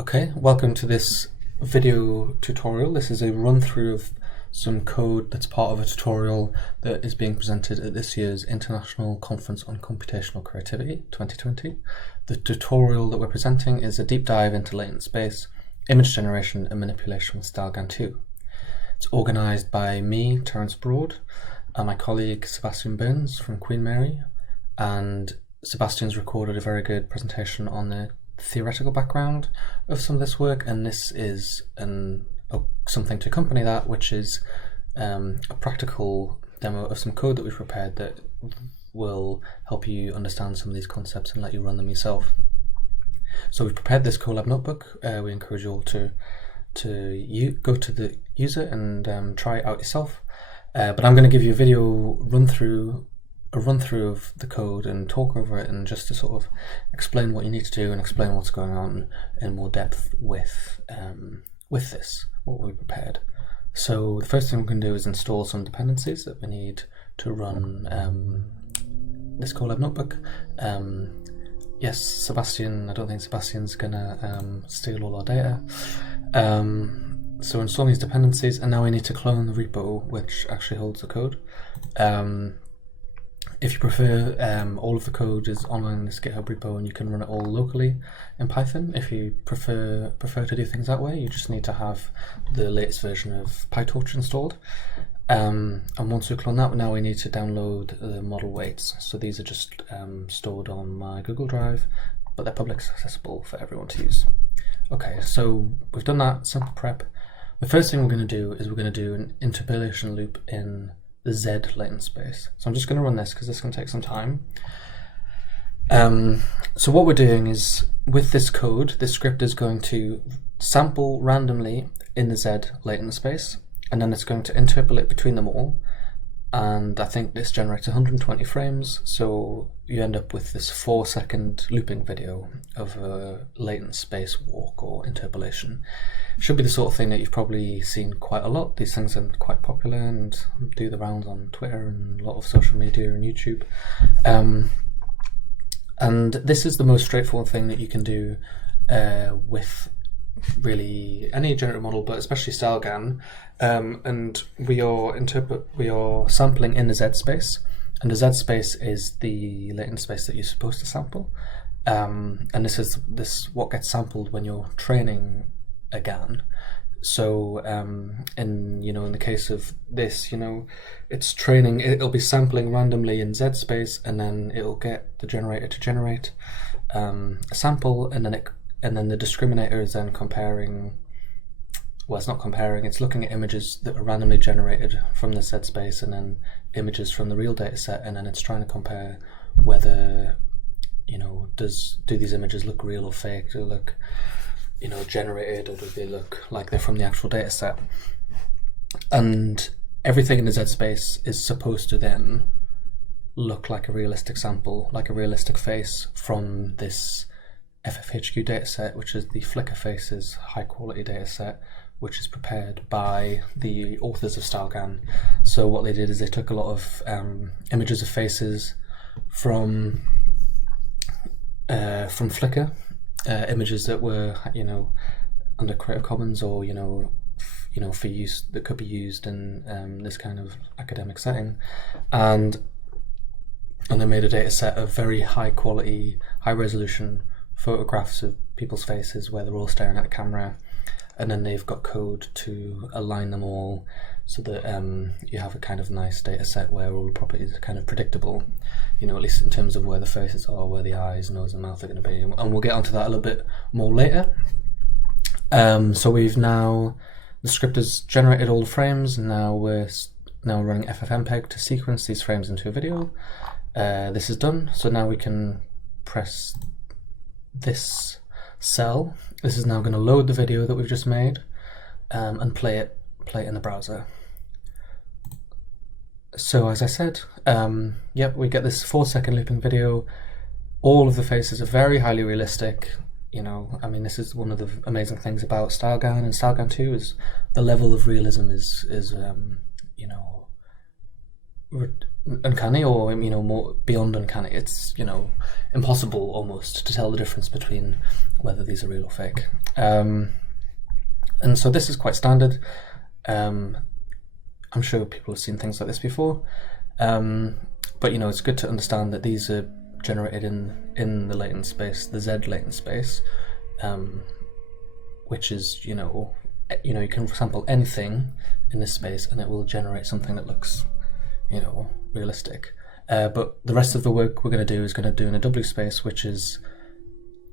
Okay, welcome to this video tutorial. This is a run through of some code that's part of a tutorial that is being presented at this year's International Conference on Computational Creativity 2020. The tutorial that we're presenting is a deep dive into latent space, image generation and manipulation with StyleGAN 2. It's organised by me, Terence, and my colleague Sebastian Berns from Queen Mary, and Sebastian's recorded a very good presentation on the theoretical background of some of this work, and this is something to accompany that, which is a practical demo of some code that we've prepared that will help you understand some of these concepts and let you run them yourself. So we've prepared this colab notebook. We encourage you all to go to the user and try it out yourself. But I'm going to give you a video run through of the code and talk over it, and just to sort of explain what you need to do and explain what's going on in more depth with this, what we prepared. So the first thing we can do is install some dependencies that we need to run this colab notebook. Yes, Sebastian, I don't think Sebastian's gonna steal all our data. So install these dependencies, and now we need to clone the repo which actually holds the code. If you prefer, all of the code is online in this GitHub repo, and you can run it all locally in Python. If you prefer to do things that way, you just need to have the latest version of PyTorch installed. And once we clone that, now we need to download the model weights. So these are just stored on my Google Drive, but they're publicly accessible for everyone to use. Okay, so we've done that simple prep. The first thing we're going to do is we're going to do an interpolation loop in the Z latent space. So I'm just going to run this because this can take some time. So what we're doing is, with this code, this script is going to sample randomly in the Z latent space, and then it's going to interpolate between them all. And I think this generates 120 frames, so you end up with this 4-second looping video of a latent space walk or interpolation. Should be the sort of thing that you've probably seen quite a lot. These things are quite popular and do the rounds on Twitter and a lot of social media and YouTube. And this is the most straightforward thing that you can do with really any generative model, but especially StyleGAN. And we are sampling in the Z space, and the Z space is the latent space that you're supposed to sample. And this is what gets sampled when you're training a GAN. So in the case of this, it's training. It'll be sampling randomly in Z space, and then it'll get the generator to generate a sample, and then the discriminator is then comparing. Well, it's not comparing, it's looking at images that are randomly generated from the Z space and then images from the real data set, and then it's trying to compare whether, do these images look real or fake? Do they look, generated, or do they look like they're from the actual data set? And everything in the Z space is supposed to then look like a realistic sample, like a realistic face from this FFHQ dataset, which is the Flickr Faces high quality dataset, which is prepared by the authors of StyleGAN. So what they did is they took a lot of images of faces from Flickr, images that were under Creative Commons, or for use, that could be used in this kind of academic setting, and they made a dataset of very high quality, high resolution photographs of people's faces where they're all staring at the camera, and then they've got code to align them all so that you have a kind of nice data set where all the properties are kind of predictable, at least in terms of where the faces are, where the eyes, nose and mouth are going to be, and we'll get onto that a little bit more later. So the script has generated all the frames, and now we're running FFmpeg to sequence these frames into a video. This is done, so now we can press this cell. This is now going to load the video that we've just made and play it in the browser. So as I said, we get this 4-second looping video. All of the faces are very highly realistic. This is one of the amazing things about StyleGAN and StyleGAN 2 is the level of realism is uncanny, or more beyond uncanny. It's impossible almost to tell the difference between whether these are real or fake. And so this is quite standard. I'm sure people have seen things like this before, but it's good to understand that these are generated in the latent space, the Z latent space, which is you can sample anything in this space and it will generate something that looks realistic. But the rest of the work we're going to do is going to do in a W space, which is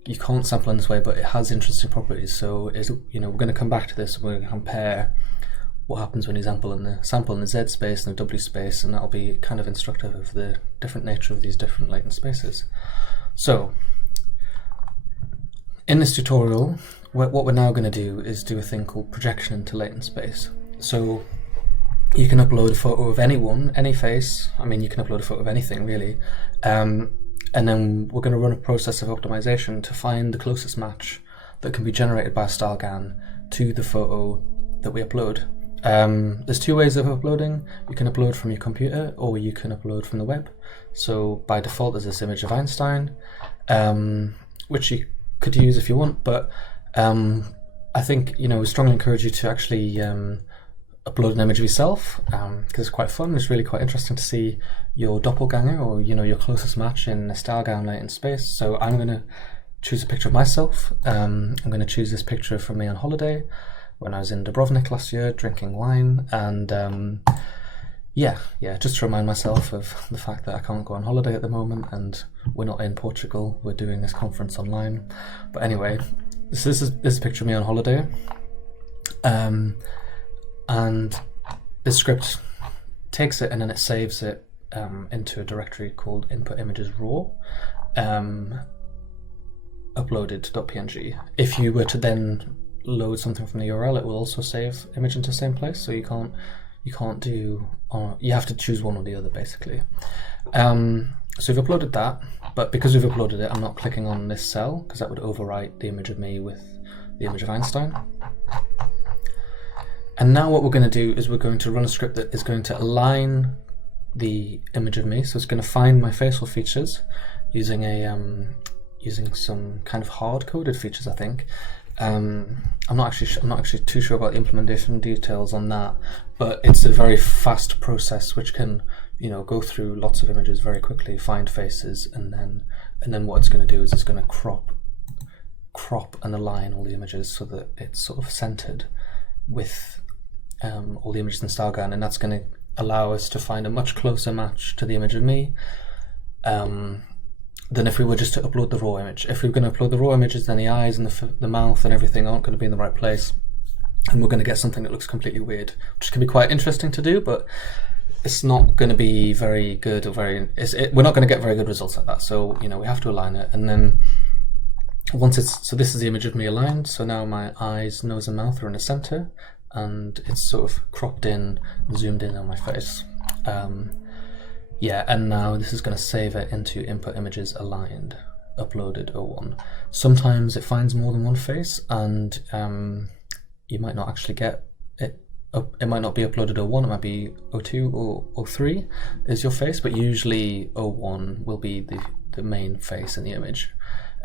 you can't sample in this way, but it has interesting properties. So we're going to come back to this. We're going to compare what happens when you sample in the Z space and the W space, and that'll be kind of instructive of the different nature of these different latent spaces. So in this tutorial, what we're now going to do is do a thing called projection into latent space. So you can upload a photo of anyone, any face. I mean, you can upload a photo of anything really, and then we're going to run a process of optimization to find the closest match that can be generated by a style GAN to the photo that we upload. There's two ways of uploading. You can upload from your computer or you can upload from the web. So by default there's this image of Einstein, which you could use if you want, but I think we strongly encourage you to actually upload an image of yourself, because it's quite fun. It's really quite interesting to see your doppelganger or your closest match in a style GAN latent space. So I'm going to choose a picture of myself. I'm going to choose this picture from me on holiday when I was in Dubrovnik last year drinking wine, and just to remind myself of the fact that I can't go on holiday at the moment and we're not in Portugal, we're doing this conference online. But anyway, this is a picture of me on holiday, and this script takes it and then it saves it into a directory called input images raw, uploaded.png. If you were to then load something from the URL, it will also save image into the same place, so you can't do, you have to choose one or the other basically. So we've uploaded that, but because we've uploaded it, I'm not clicking on this cell because that would overwrite the image of me with the image of Einstein. And now what we're going to do is we're going to run a script that is going to align the image of me. So it's going to find my facial features using using some kind of hard-coded features, I think. I'm not actually too sure about the implementation details on that, but it's a very fast process which can go through lots of images very quickly, find faces, and then what it's going to do is it's going to crop and align all the images so that it's sort of centered with all the images in style GAN, and that's going to allow us to find a much closer match to the image of me than if we were just to upload the raw image. If we were going to upload the raw images, then the eyes and the mouth and everything aren't going to be in the right place, and we're going to get something that looks completely weird, which can be quite interesting to do, but it's not going to be very good or we're not going to get very good results like that. So we have to align it, and then so this is the image of me aligned. So now my eyes, nose, and mouth are in the center, and it's sort of cropped in, zoomed in on my face. And now this is going to save it into input images aligned, uploaded 01. Sometimes it finds more than one face, and you might not actually get it. It might not be uploaded 01, it might be 02 or 03 is your face, but usually 01 will be the main face in the image.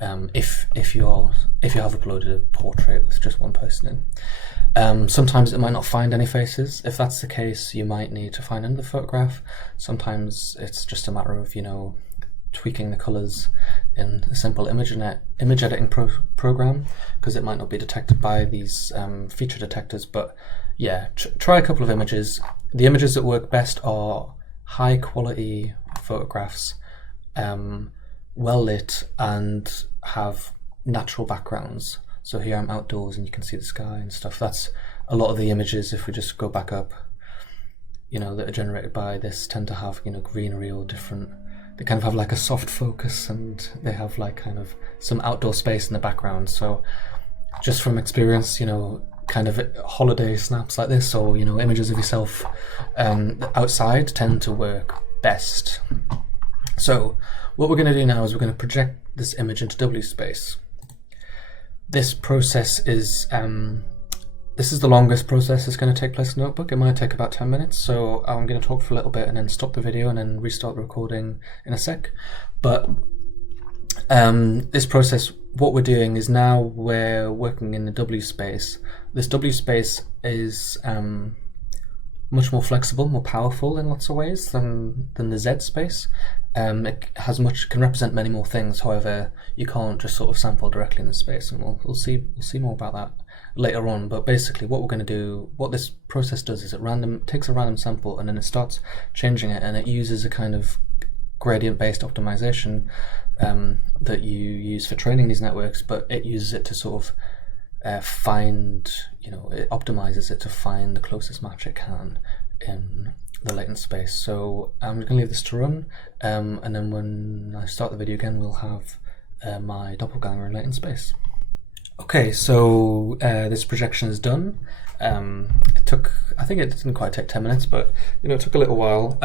If you have uploaded a portrait with just one person in. Sometimes it might not find any faces. If that's the case, you might need to find another photograph. Sometimes it's just a matter of tweaking the colors in a simple image editing program, because it might not be detected by these feature detectors. But yeah, try a couple of images. The images that work best are high quality photographs, well lit, and have natural backgrounds. So here I'm outdoors and you can see the sky and stuff. That's a lot of the images, if we just go back up, that are generated by this tend to have, greenery or different. They kind of have like a soft focus, and they have like kind of some outdoor space in the background. So just from experience, kind of holiday snaps like this, or images of yourself outside tend to work best. So what we're going to do now is we're going to project this image into W space. This process is this is the longest process that's going to take place in Notebook. It might take about 10 minutes, so I'm going to talk for a little bit and then stop the video and then restart the recording in a sec. But This process, what we're doing is now we're working in the W space. This W space is much more flexible, more powerful in lots of ways than the Z space. It can represent many more things. However, you can't just sort of sample directly in the space, and we'll see more about that later on. But basically, what we're going to do, what this process does, is it takes a random sample and then it starts changing it, and it uses a kind of gradient-based optimization that you use for training these networks, but it uses it to sort of find, it optimizes it to find the closest match it can in the latent space. So I'm going to leave this to run, and then when I start the video again, we'll have my doppelganger in latent space. Okay, so this projection is done. I think it didn't quite take 10 minutes, but it took a little while.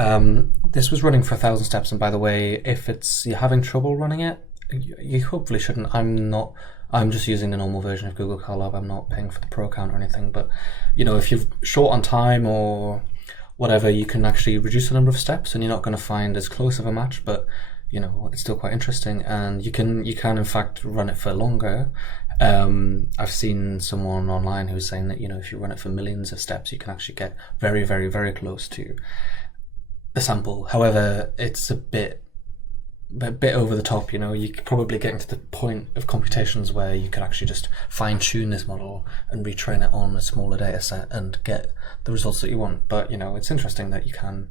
This was running for 1,000 steps, and by the way, if you're having trouble running it, you hopefully shouldn't. I'm just using the normal version of Google Colab. I'm not paying for the pro account or anything, but if you're short on time or whatever, you can actually reduce the number of steps, and you're not going to find as close of a match, but it's still quite interesting, and you can in fact run it for longer. I've seen someone online who's saying that if you run it for millions of steps, you can actually get very, very, very close to the sample. However, it's a bit over the top. You're probably getting to the point of computations where you could actually just fine-tune this model and retrain it on a smaller data set and get the results that you want. But it's interesting that you can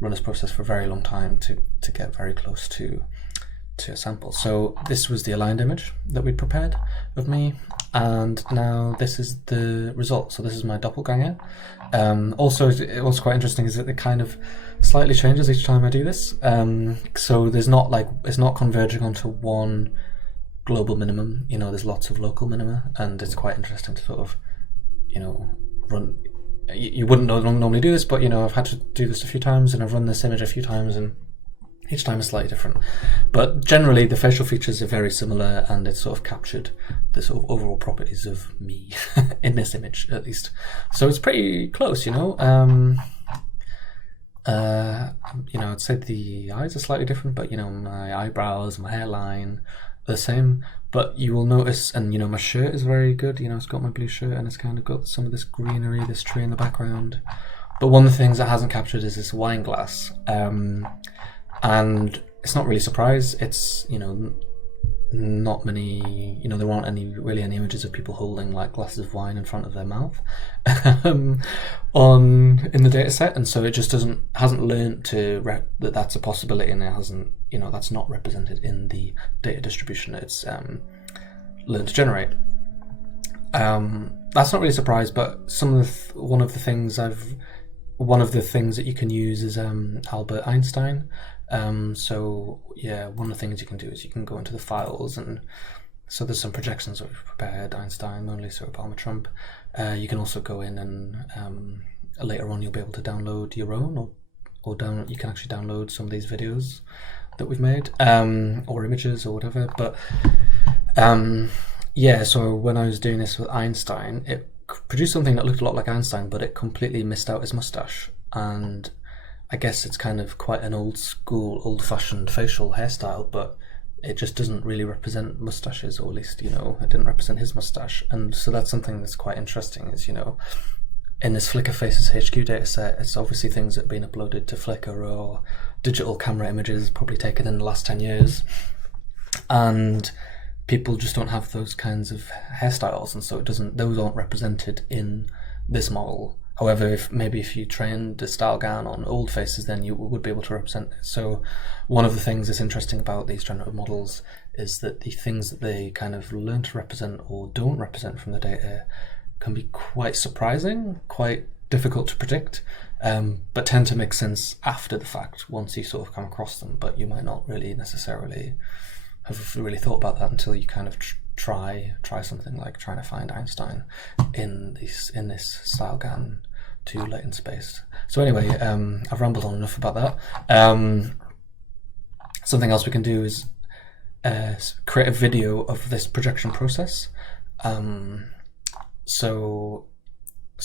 run this process for a very long time to get very close to a sample. So this was the aligned image that we'd prepared of me, and now this is the result. So this is my doppelganger. Also, what's quite interesting is that it kind of slightly changes each time I do this. So there's it's not converging onto one global minimum. There's lots of local minima, and it's quite interesting to sort of run. You wouldn't normally do this, but I've had to do this a few times, and I've run this image a few times, and each time is slightly different. But generally the facial features are very similar, and it's sort of captured the sort of overall properties of me in this image, at least. So it's pretty close, I'd say the eyes are slightly different, but my eyebrows, my hairline are the same. But you will notice, and my shirt is very good, it's got my blue shirt, and it's kind of got some of this greenery, this tree in the background. But one of the things that hasn't captured is this wine glass. And it's not really a surprise. It's not many, there aren't really any images of people holding like glasses of wine in front of their mouth in the data set, and so it just hasn't learned that that's a possibility, and it hasn't, that's not represented in the data distribution that it's learned to generate. That's not really a surprise, but one of the things that you can use is Albert Einstein. So yeah, one of the things you can do is you can go into the files, and so there's some projections that we've prepared: Einstein, Mona Lisa, Obama, Trump. You can also go in and later on you'll be able to download your own, or you can actually download some of these videos that we've made, or images or whatever. But yeah, so when I was doing this with Einstein, it produced something that looked a lot like Einstein, but it completely missed out his mustache, and I guess it's kind of quite an old-fashioned facial hairstyle, but it just doesn't really represent mustaches, or at least, it didn't represent his mustache. And so that's something that's quite interesting, is, in this Flickr Faces HQ dataset, it's obviously things that have been uploaded to Flickr or digital camera images, probably taken in the last 10 years. And people just don't have those kinds of hairstyles, and so those aren't represented in this model. However, if you trained the style GAN on old faces, then you would be able to represent it. So one of the things that's interesting about these generative models is that the things that they kind of learn to represent or don't represent from the data can be quite surprising, quite difficult to predict, but tend to make sense after the fact once you sort of come across them. But you might not really necessarily have really thought about that until you kind of try something like trying to find Einstein in this style GAN to latent space. So anyway, I've rambled on enough about that. Something else we can do is create a video of this projection process. So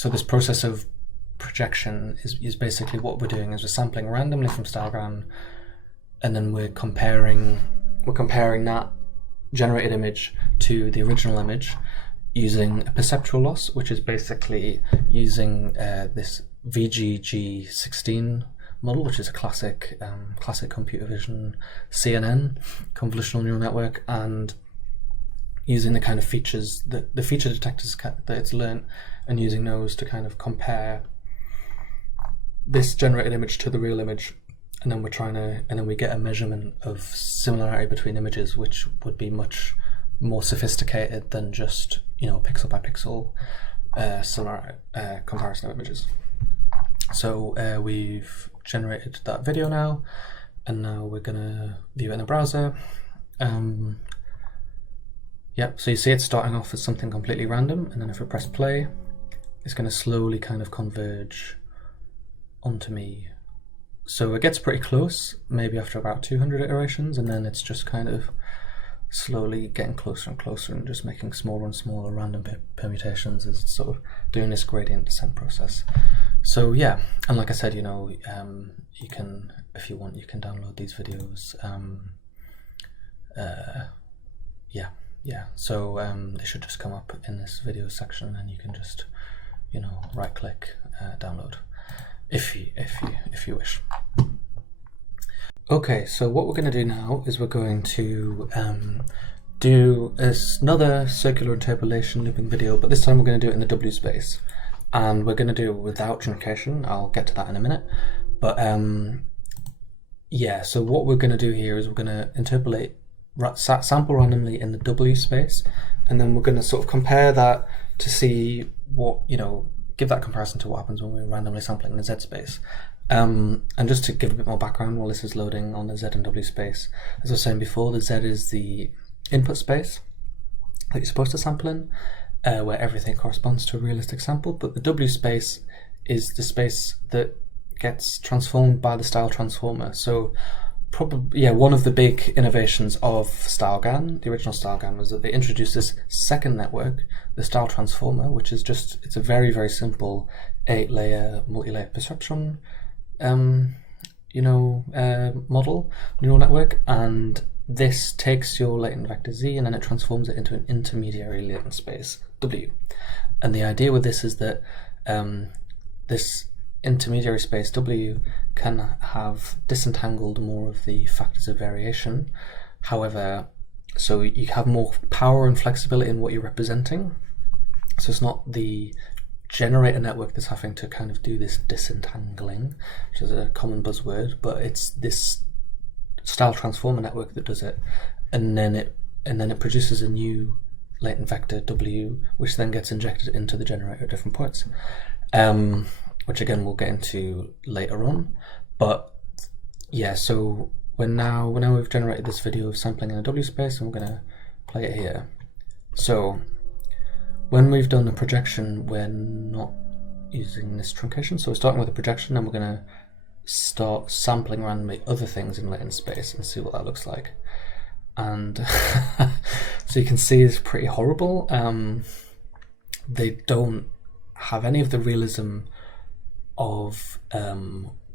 this process of projection is basically what we're doing is we're sampling randomly from style GAN, and then we're comparing we're comparing that generated image to the original image using a perceptual loss, which is basically using this VGG'20 model, which is a classic computer vision CNN, convolutional neural network, and using the kind of features that the feature detectors that it's learnt, and using those to kind of compare this generated image to the real image, and then we get a measurement of similarity between images, which would be much more sophisticated than just, you know, pixel by pixel similar comparison of images. So we've generated that video now, and now we're gonna view it in the browser. Yep, so you see it's starting off as something completely random, and then if we press play, it's going to slowly kind of converge onto me. So it gets pretty close, maybe after about 200 iterations, and then it's just kind of slowly getting closer and closer and just making smaller and smaller random permutations as it's sort of doing this gradient descent process. So yeah, and like I said, you know, you can, if you want, you can download these videos. Yeah, so they should just come up in this video section, and you can just, you know, right click, download, if you wish. Okay, so what we're going to do now is we're going to do another circular interpolation looping video, but this time we're going to do it in the W space, and we're going to do it without truncation. I'll get to that in a minute, but yeah, so what we're going to do here is we're going to interpolate sample randomly in the W space, and then we're going to sort of compare that to see what, you know, give that comparison to what happens when we're randomly sampling in the Z space. And just to give a bit more background while this is loading on the Z and W space, as I was saying before, the Z is the input space that you're supposed to sample in, where everything corresponds to a realistic sample, but the W space is the space that gets transformed by the style transformer. So probably, yeah, one of the big innovations of StyleGAN, the original StyleGAN, was that they introduced this second network, the style transformer, which is just, it's a very, very simple 8-layer, multi-layer perceptron, model, neural network, and this takes your latent vector Z and then it transforms it into an intermediary latent space, W. And the idea with this is that this intermediary space W can have disentangled more of the factors of variation. However, so you have more power and flexibility in what you're representing. So it's not the generator network that's having to kind of do this disentangling, which is a common buzzword, but it's this style transformer network that does it, and then it produces a new latent vector W, which then gets injected into the generator at different points. Which again we'll get into later on, but yeah, so now we've generated this video of sampling in a W space, and we're going to play it here. So when we've done the projection, we're not using this truncation, so we're starting with a projection, and we're going to start sampling randomly other things in latent space and see what that looks like. And so you can see it's pretty horrible. They don't have any of the realism of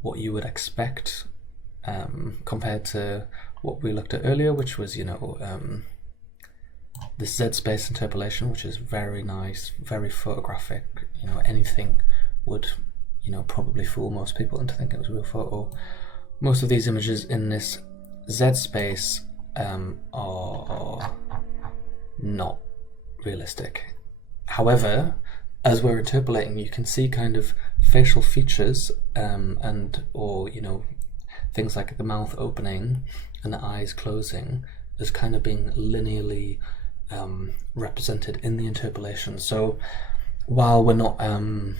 what you would expect compared to what we looked at earlier, which was, you know, this Z space interpolation, which is very nice, very photographic. You know, anything would, you know, probably fool most people into thinking it was a real photo. Most of these images in this Z space are not realistic. However, as we're interpolating, you can see kind of facial features or, you know, things like the mouth opening and the eyes closing as kind of being linearly represented in the interpolation. So while the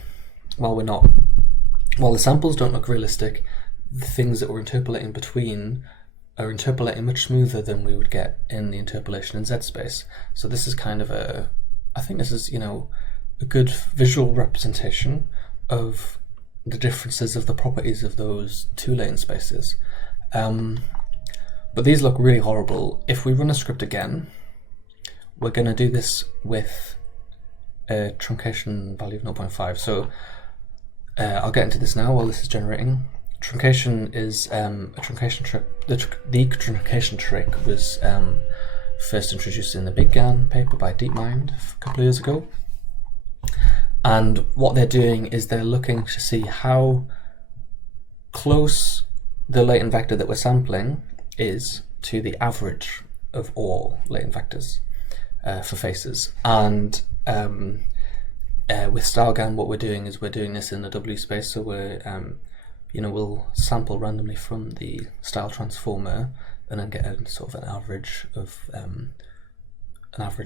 samples don't look realistic, the things that we're interpolating between are interpolating much smoother than we would get in the interpolation in Z space. So this is kind of I think this is, you know, a good visual representation of the differences of the properties of those two latent spaces. But these look really horrible. If we run a script again, we're going to do this with a truncation value of 0.5. So I'll get into this now while this is generating. truncation is a truncation trick. The truncation trick was first introduced in the Big GAN paper by DeepMind a couple of years ago. And what they're doing is they're looking to see how close the latent vector that we're sampling is to the average of all latent vectors for faces. And with StyleGAN, what we're doing is we're doing this in the W space. So we're, we'll sample randomly from the style transformer and then get a sort of an average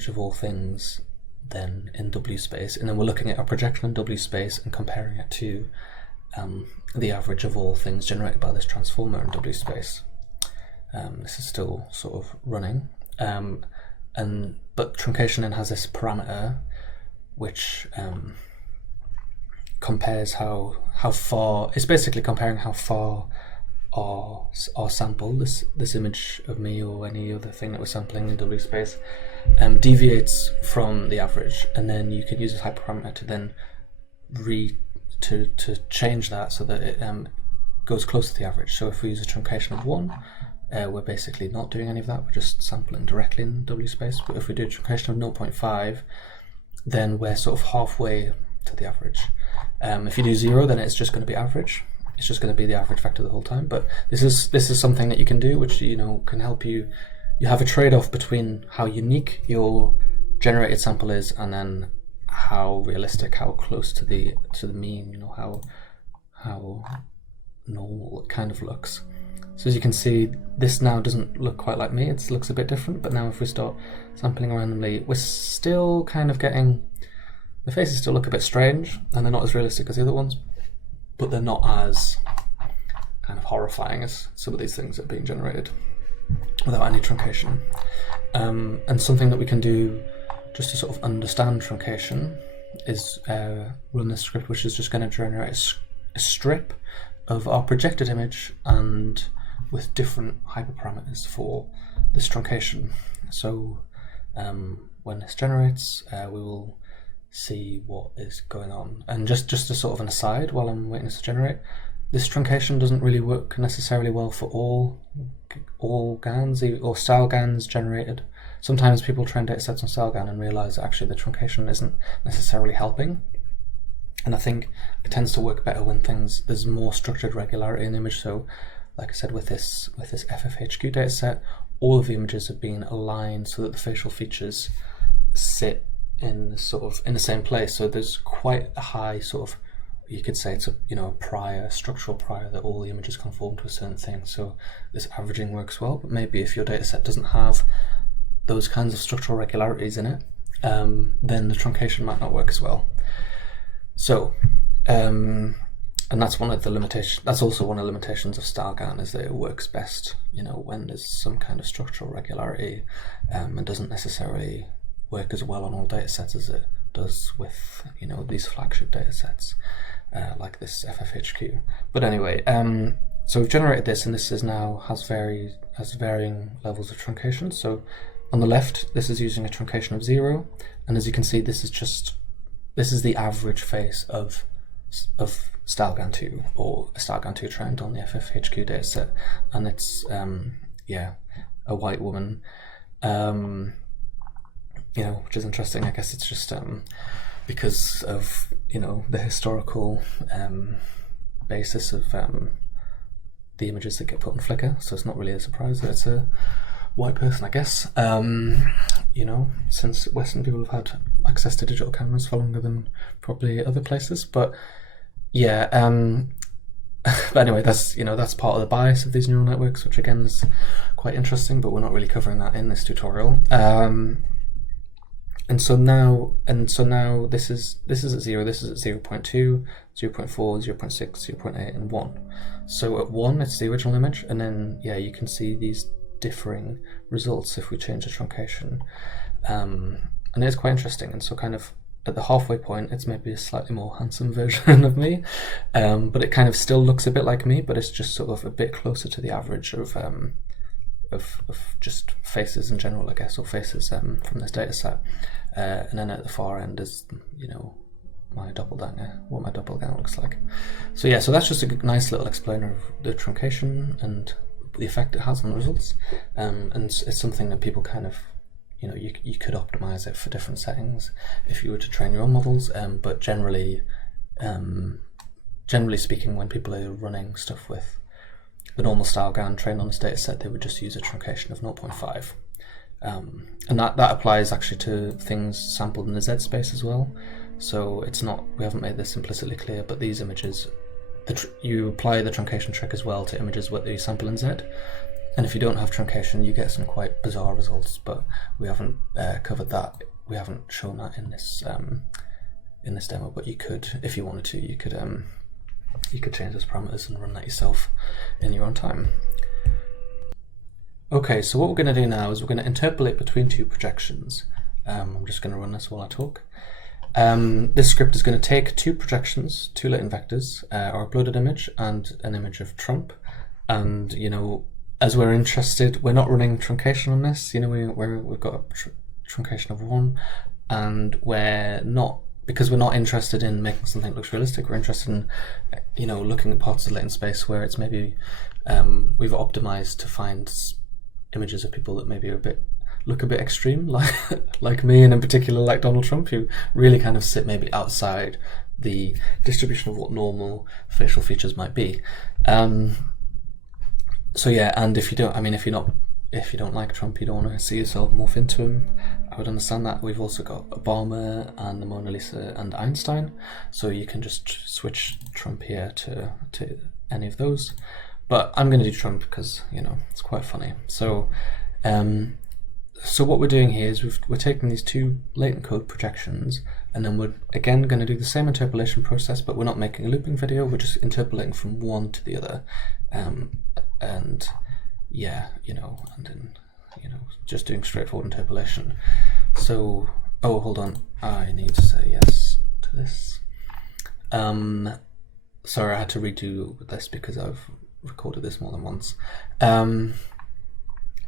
of all things then in W space, and then we're looking at a projection in W space and comparing it to the average of all things generated by this transformer in W space. This is still sort of running, but truncation then has this parameter which compares how far. It's basically comparing how far our sample, this image of me or any other thing that we're sampling in W space, deviates from the average, and then you can use this hyperparameter to then to change that so that it goes close to the average. So if we use a truncation of 1, we're basically not doing any of that, we're just sampling directly in W space. But if we do a truncation of 0.5, then we're sort of halfway to the average. If you do 0, then it's just going to be average. It's just going to be the average vector the whole time. But this is something that you can do, which can help you. You have a trade-off between how unique your generated sample is, and then how realistic, how close to the mean, how normal it kind of looks. So as you can see, this now doesn't look quite like me. It looks a bit different. But now if we start sampling randomly, we're still kind of getting, the faces still look a bit strange, and they're not as realistic as the other ones, but they're not as kind of horrifying as some of these things that are being generated without any truncation. And something that we can do just to sort of understand truncation is run this script, which is just going to generate a strip of our projected image and with different hyperparameters for this truncation. So when this generates, we will see what is going on. And just as sort of an aside, while I'm waiting to generate, this truncation doesn't really work necessarily well for all GANs or style GANs generated. Sometimes people train data sets on style GAN and realize that actually the truncation isn't necessarily helping. And I think it tends to work better when there's more structured regularity in the image. So like I said, with this FFHQ data set, all of the images have been aligned so that the facial features sit in the same place. So there's quite a high sort of, you could say it's a structural prior that all the images conform to a certain thing. So this averaging works well, but maybe if your data set doesn't have those kinds of structural regularities in it, then the truncation might not work as well. So, and that's one of the limitations. That's also one of the limitations of StyleGAN, is that it works best, when there's some kind of structural regularity, and doesn't necessarily work as well on all data sets as it does with these flagship data sets like this FFHQ. But anyway, so we've generated this, and this is now has varying levels of truncation. So on the left, this is using a truncation of 0, and as you can see, this is the average face of StyleGAN 2 or a StyleGAN 2 trend on the FFHQ dataset, and it's a white woman, which is interesting. I guess it's just because of the historical basis of the images that get put on Flickr, so it's not really a surprise that it's a white person, I guess. Since Western people have had access to digital cameras for longer than probably other places, but yeah. But anyway, that's part of the bias of these neural networks, which again is quite interesting, but we're not really covering that in this tutorial. And so now this is at 0, this is at 0.2, 0.4, 0.6, 0.8, and 1. So at 1, it's the original image, and then you can see these differing results if we change the truncation. And it's quite interesting. And so kind of at the halfway point, it's maybe a slightly more handsome version of me, but it kind of still looks a bit like me, but it's just sort of a bit closer to the average of just faces in general, I guess, or faces from this data set. And then at the far end is my doppelganger looks like. So yeah, so that's just a nice little explainer of the truncation and the effect it has on the results, and it's something that people kind of, you could optimize it for different settings if you were to train your own models, but generally speaking, when people are running stuff with the normal style GAN trained on this data set, they would just use a truncation of 0.5. And that applies actually to things sampled in the Z space as well. So it's not, we haven't made this implicitly clear, but these images, you apply the truncation trick as well to images where you sample in Z. And if you don't have truncation, you get some quite bizarre results, but we haven't covered that. We haven't shown that in this demo, but you could, if you wanted to, you could change those parameters and run that yourself in your own time. Okay, so what we're going to do now is we're going to interpolate between two projections. I'm just going to run this while I talk. This script is going to take two projections, two latent vectors, our uploaded image and an image of Trump. And, as we're interested, we're not running truncation on this. We've got a truncation of 1, and because we're not interested in making something that looks realistic. We're interested in, looking at parts of the latent space where it's maybe we've optimized to find images of people that maybe look a bit extreme, like me, and in particular like Donald Trump, who really kind of sit maybe outside the distribution of what normal facial features might be. So yeah, and if you don't like Trump, you don't want to see yourself morph into him, I would understand that. We've also got Obama and the Mona Lisa and Einstein, so you can just switch Trump here to any of those. But I'm going to do Trump because, it's quite funny. So what we're doing here is we're taking these two latent code projections, and then we're again going to do the same interpolation process, but we're not making a looping video, we're just interpolating from one to the other. And yeah, and then, just doing straightforward interpolation. So, oh, hold on, I need to say yes to this. Sorry, I had to redo this because I've recorded this more than once. So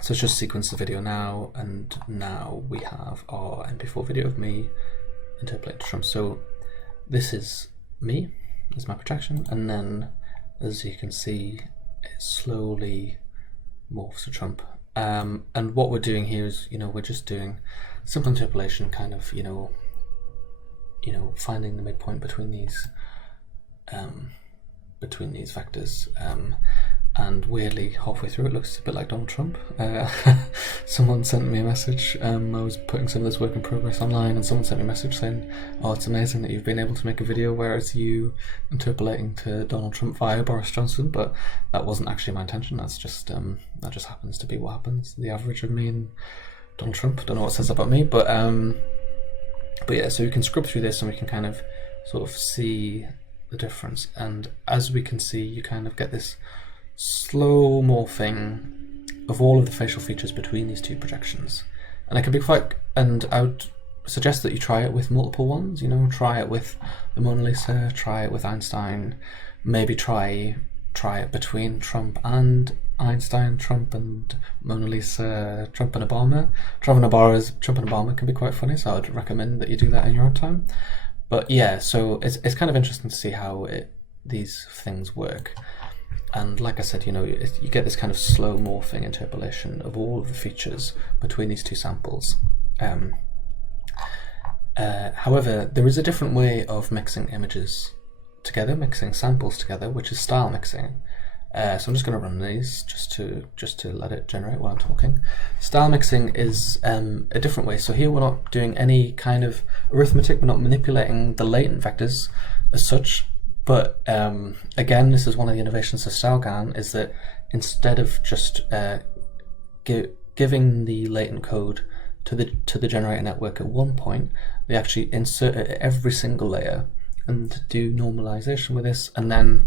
let's just sequence the video now, and now we have our MP4 video of me interpolated to Trump. So this is me, this is my projection, and then as you can see, it slowly morphs to Trump. And what we're doing here is, we're just doing simple interpolation, kind of, finding the midpoint between these vectors. And weirdly, halfway through, it looks a bit like Donald Trump. Someone sent me a message. I was putting some of this work in progress online, and someone sent me a message saying, "Oh, it's amazing that you've been able to make a video where it's you interpolating to Donald Trump via Boris Johnson." But that wasn't actually my intention. That's just that just happens to be what happens. The average of me and Donald Trump. Don't know what it says about me, but yeah. So we can scrub through this, and we can kind of sort of see the difference. And as we can see, you kind of get this slow morphing of all of the facial features between these two projections, and it can be quite, and I would suggest that you try it with multiple ones. Try it with the Mona Lisa, try it with Einstein, maybe try it between Trump and Einstein, Trump and Mona Lisa, Trump and Obama. Trump and Obama can be quite funny, so I would recommend that you do that in your own time. But yeah, so it's kind of interesting to see how these things work. And like I said, you get this kind of slow morphing interpolation of all of the features between these two samples. However, there is a different way of mixing images together, mixing samples together, which is style mixing. So I'm just going to run these just to let it generate while I'm talking. Style mixing is a different way. So here we're not doing any kind of arithmetic. We're not manipulating the latent vectors as such. But again, this is one of the innovations of StyleGAN, is that instead of just giving the latent code to the generator network at one point, they actually insert it at every single layer and do normalization with this. And then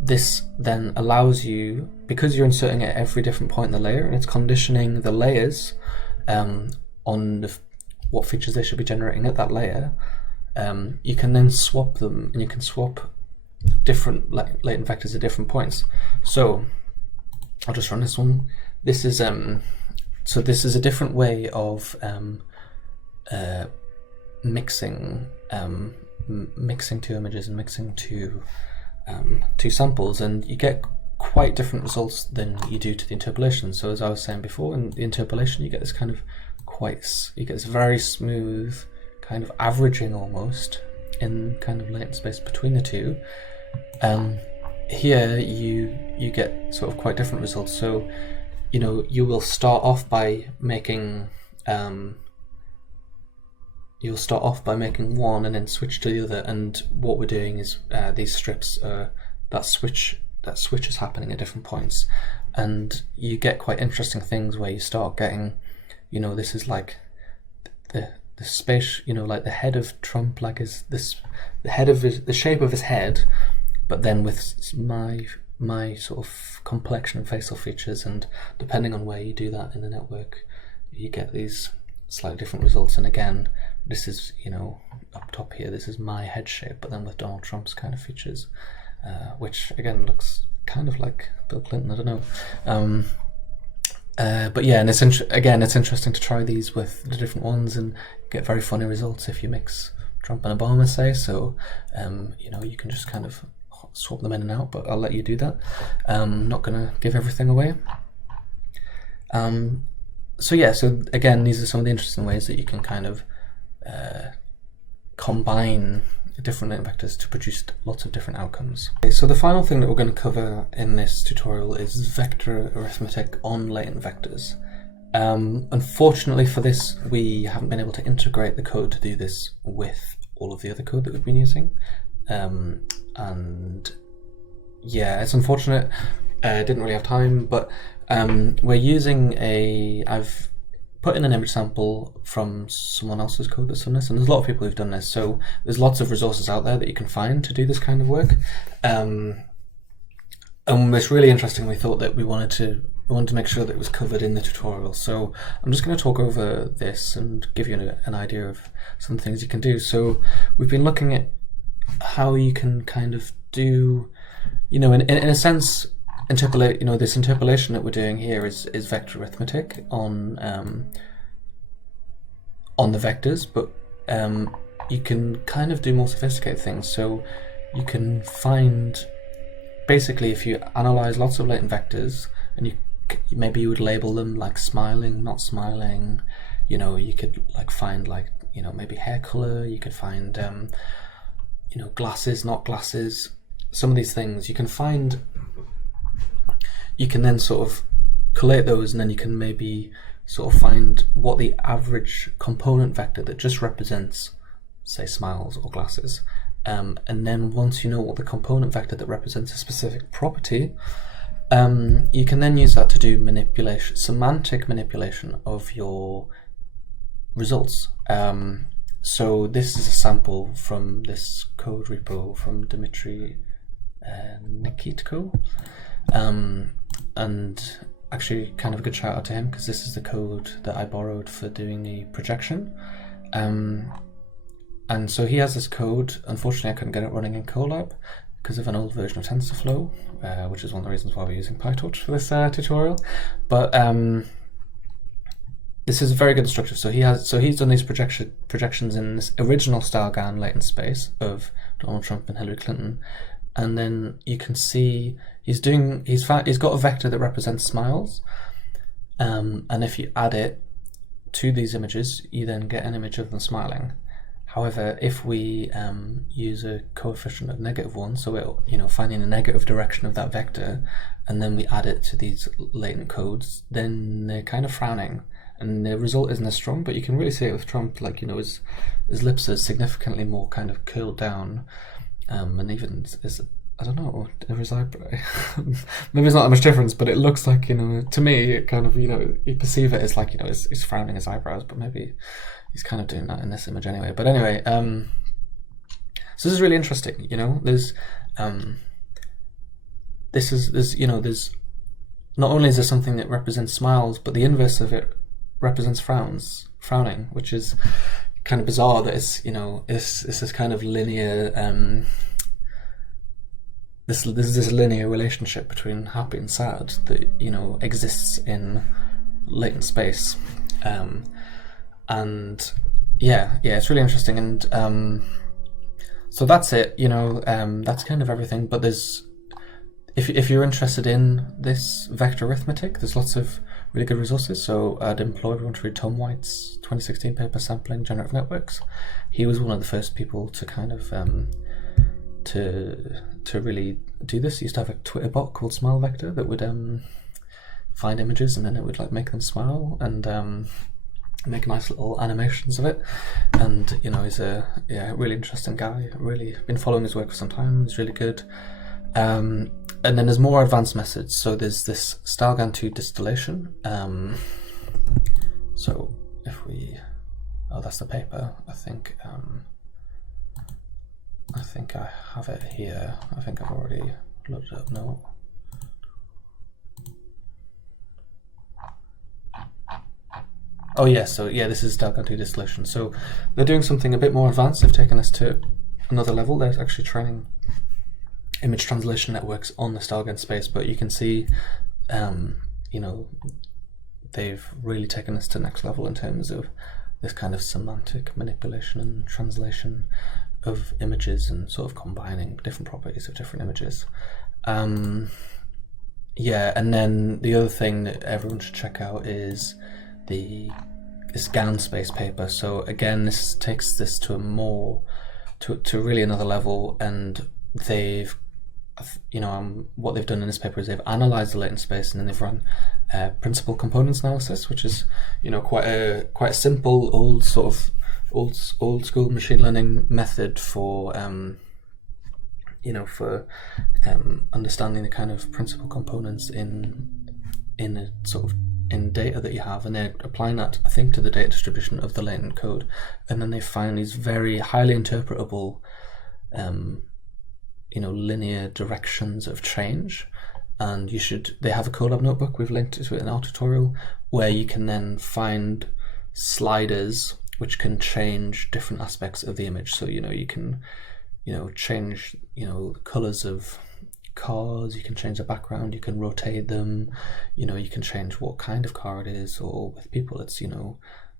this then allows you, because you're inserting it at every different point in the layer, and it's conditioning the layers on what features they should be generating at that layer, you can then swap them, and you can swap different latent vectors at different points. So I'll just run this one. This is so this is a different way of mixing mixing two images and mixing two samples, and you get quite different results than you do to the interpolation. So as I was saying before, in the interpolation you get this kind of you get this very smooth kind of averaging almost in kind of latent space between the two. Here you get sort of quite different results. So you will start off by making one and then switch to the other, and what we're doing is these strips that switch is happening at different points, and you get quite interesting things where you start getting, this is like the space, like the head of Trump, like is this the shape of his head, but then with my sort of complexion and facial features, and depending on where you do that in the network, you get these slightly different results. And again, this is, up top here, this is my head shape, but then with Donald Trump's kind of features, which again looks kind of like Bill Clinton, I don't know. But yeah, and it's interesting to try these with the different ones and get very funny results if you mix Trump and Obama, say. So you can just kind of swap them in and out, but I'll let you do that. I'm not going to give everything away. So again, these are some of the interesting ways that you can kind of combine different latent vectors to produce lots of different outcomes. Okay, so the final thing that we're going to cover in this tutorial is vector arithmetic on latent vectors. Unfortunately for this, we haven't been able to integrate the code to do this with all of the other code that we've been using. And yeah, it's unfortunate. Didn't really have time, but we're using I've put in an image sample from someone else's code that's done this, and there's a lot of people who've done this, so there's lots of resources out there that you can find to do this kind of work. And it's really interesting. We thought that we wanted to make sure that it was covered in the tutorial, so I'm just going to talk over this and give you an idea of some things you can do. So we've been looking at how you can kind of do, in a sense, interpolate. This interpolation that we're doing here is vector arithmetic on the vectors, but you can kind of do more sophisticated things. So you can find, basically, if you analyze lots of latent vectors, and maybe you would label them like smiling, not smiling. You could find maybe hair color. You could find glasses, not glasses. Some of these things you can find. You can then sort of collate those, and then you can maybe sort of find what the average component vector that just represents, say, smiles or glasses. And then once you know what the component vector that represents a specific property, you can then use that to do semantic manipulation of your results. So this is a sample from this code repo from Dmitry Nikitko. And actually kind of a good shout out to him, because this is the code that I borrowed for doing the projection. And so he has this code. Unfortunately, I couldn't get it running in Colab because of an old version of TensorFlow, which is one of the reasons why we're using PyTorch for this tutorial. But this is a very good structure. So he's done these projections in this original style GAN latent space of Donald Trump and Hillary Clinton. And then you can see he's got a vector that represents smiles, and if you add it to these images, you then get an image of them smiling. However, if we use a coefficient of -1, so finding the negative direction of that vector, and then we add it to these latent codes, then they're kind of frowning, and the result isn't as strong. But you can really see it with Trump, his lips are significantly more kind of curled down. And even I don't know, his eyebrow. Maybe it's not that much difference, but it looks like, to me, it kind of, you perceive it as he's frowning his eyebrows, but maybe he's kind of doing that in this image anyway. But anyway, so this is really interesting. There's there's not only is there something that represents smiles, but the inverse of it represents frowning, which is kind of bizarre. That it's this kind of linear this linear relationship between happy and sad that exists in latent space, and yeah, it's really interesting. And So that's it, that's kind of everything. But there's, if you're interested in this vector arithmetic, there's lots of really good resources. So I'd implore everyone to read Tom White's 2016 paper, Sampling Generative Networks. He was one of the first people to kind of to really do this. He used to have a Twitter bot called Smile Vector that would find images and then it would like make them smile and make nice little animations of it. And he's a really interesting guy. Really been following his work for some time. He's really good. And then there's more advanced methods. So there's this Stalgan2 distillation. So if we, that's the paper. I think I have it here. I think I've already loaded it up. No. Oh yeah, so yeah, this is Stalgan2 distillation. So they're doing something a bit more advanced. They've taken us to another level. They're actually training image translation networks on the Stalgan space, but you can see, they've really taken us to the next level in terms of this kind of semantic manipulation and translation of images and sort of combining different properties of different images. And then the other thing that everyone should check out is this GAN space paper. So again, this takes this to to really another level, and they've what they've done in this paper is they've analyzed the latent space and then they've run principal components analysis, which is quite a simple old school machine learning method for understanding the kind of principal components in data that you have, and they're applying that, I think, to the data distribution of the latent code, and then they find these very highly interpretable linear directions of change. And they have a colab notebook, we've linked to it in our tutorial, where you can then find sliders which can change different aspects of the image. So you can change the colors of cars, you can change the background, you can rotate them, you can change what kind of car it is, or with people it's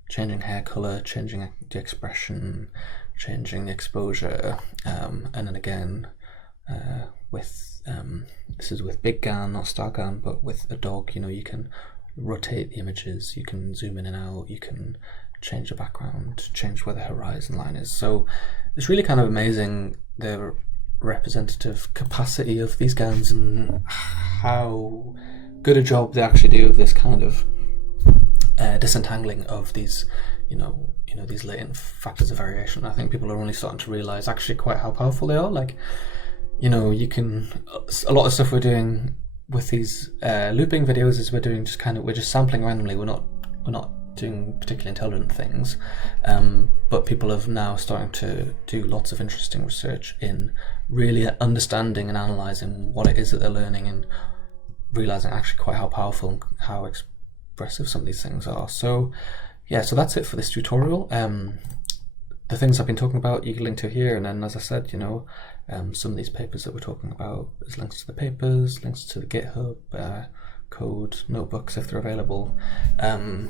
changing hair color, changing the expression, changing the exposure, and then again this is with big GAN, not star GAN, but with a dog, you can rotate the images, you can zoom in and out, you can change the background, change where the horizon line is. So it's really kind of amazing the representative capacity of these GANs and how good a job they actually do of this kind of disentangling of these these latent factors of variation. I think people are only starting to realize actually quite how powerful they are. Like you can, a lot of stuff we're doing with these looping videos is we're just sampling randomly. We're not doing particularly intelligent things, but people have now starting to do lots of interesting research in really understanding and analysing what it is that they're learning and realising actually quite how powerful and how expressive some of these things are. So yeah, so that's it for this tutorial. The things I've been talking about you can link to here, and then as I said, some of these papers that we're talking about, there's links to the papers, links to the GitHub code notebooks if they're available,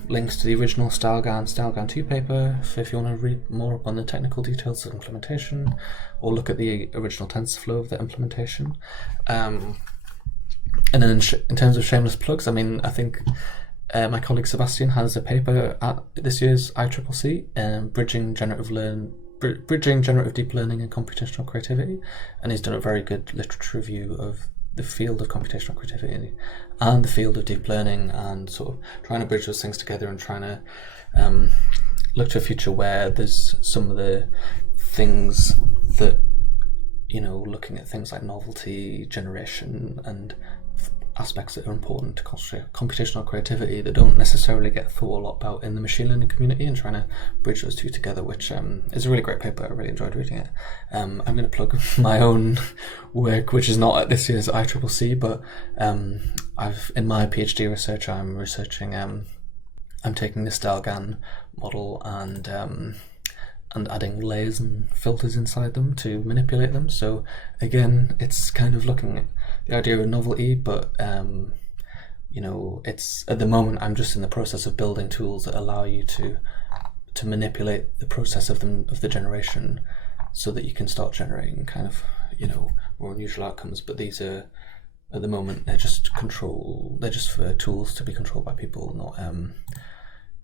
links to the original Stalgan2 paper if you want to read more up on the technical details of implementation, or look at the original TensorFlow of the implementation. And then in terms of shameless plugs, I think my colleague Sebastian has a paper at this year's ICCC, bridging generative deep learning and computational creativity, and he's done a very good literature review of the field of computational creativity and the field of deep learning, and sort of trying to bridge those things together and trying to look to a future where there's some of the things that looking at things like novelty generation and aspects that are important to computational creativity that don't necessarily get thought a lot about in the machine learning community, and trying to bridge those two together, which is a really great paper. I really enjoyed reading it. I'm going to plug my own work, which is not at this year's ICCC, but in my PhD research, I'm researching, I'm taking the Stalgan model and adding layers and filters inside them to manipulate them. So again, it's kind of looking at the idea of novelty, but it's at the moment I'm just in the process of building tools that allow you to manipulate the process of the generation so that you can start generating kind of, you know, more unusual outcomes. But these are, at the moment, they're just for tools to be controlled by people, not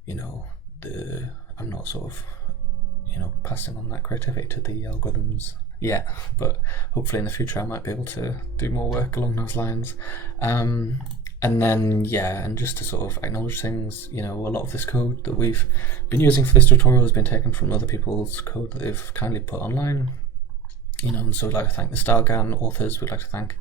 you know, I'm not sort of, you know, passing on that creativity to the algorithms yet, but hopefully in the future I might be able to do more work along those lines. And then, yeah, and just to sort of acknowledge things, you know, a lot of this code that we've been using for this tutorial has been taken from other people's code that they've kindly put online, you know, and so we'd like to thank the StyleGAN authors. We'd like to thank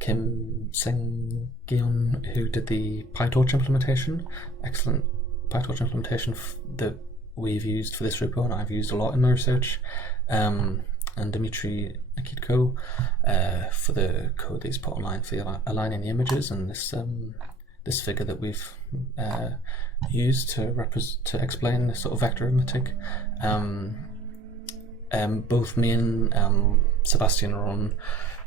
Kim Seng-Gyeon, who did the PyTorch implementation, excellent PyTorch implementation that we've used for this repo and I've used a lot in my research, and Dmitry Nikitko for the code that he's put online for aligning the images, and this figure that we've used to explain this sort of vector arithmetic. Both me and Sebastian are on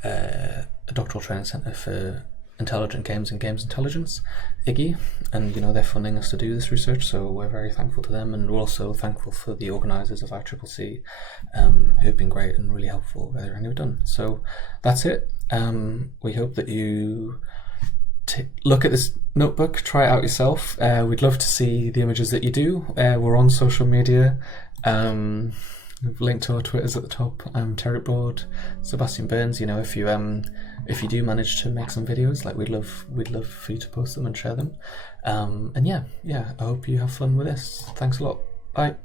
a doctoral training centre for intelligent games and games intelligence, IGGI, and you know, they're funding us to do this research, so we're very thankful to them, and we're also thankful for the organisers of ICCC, who've been great and really helpful with everything we've done. So that's it. We hope that you look at this notebook, try it out yourself. We'd love to see the images that you do. We're on social media. We've linked to our Twitters at the top. I'm Terence Board, Sebastian Berns. You know, if you do manage to make some videos, like we'd love for you to post them and share them. And yeah, I hope you have fun with this. Thanks a lot. Bye.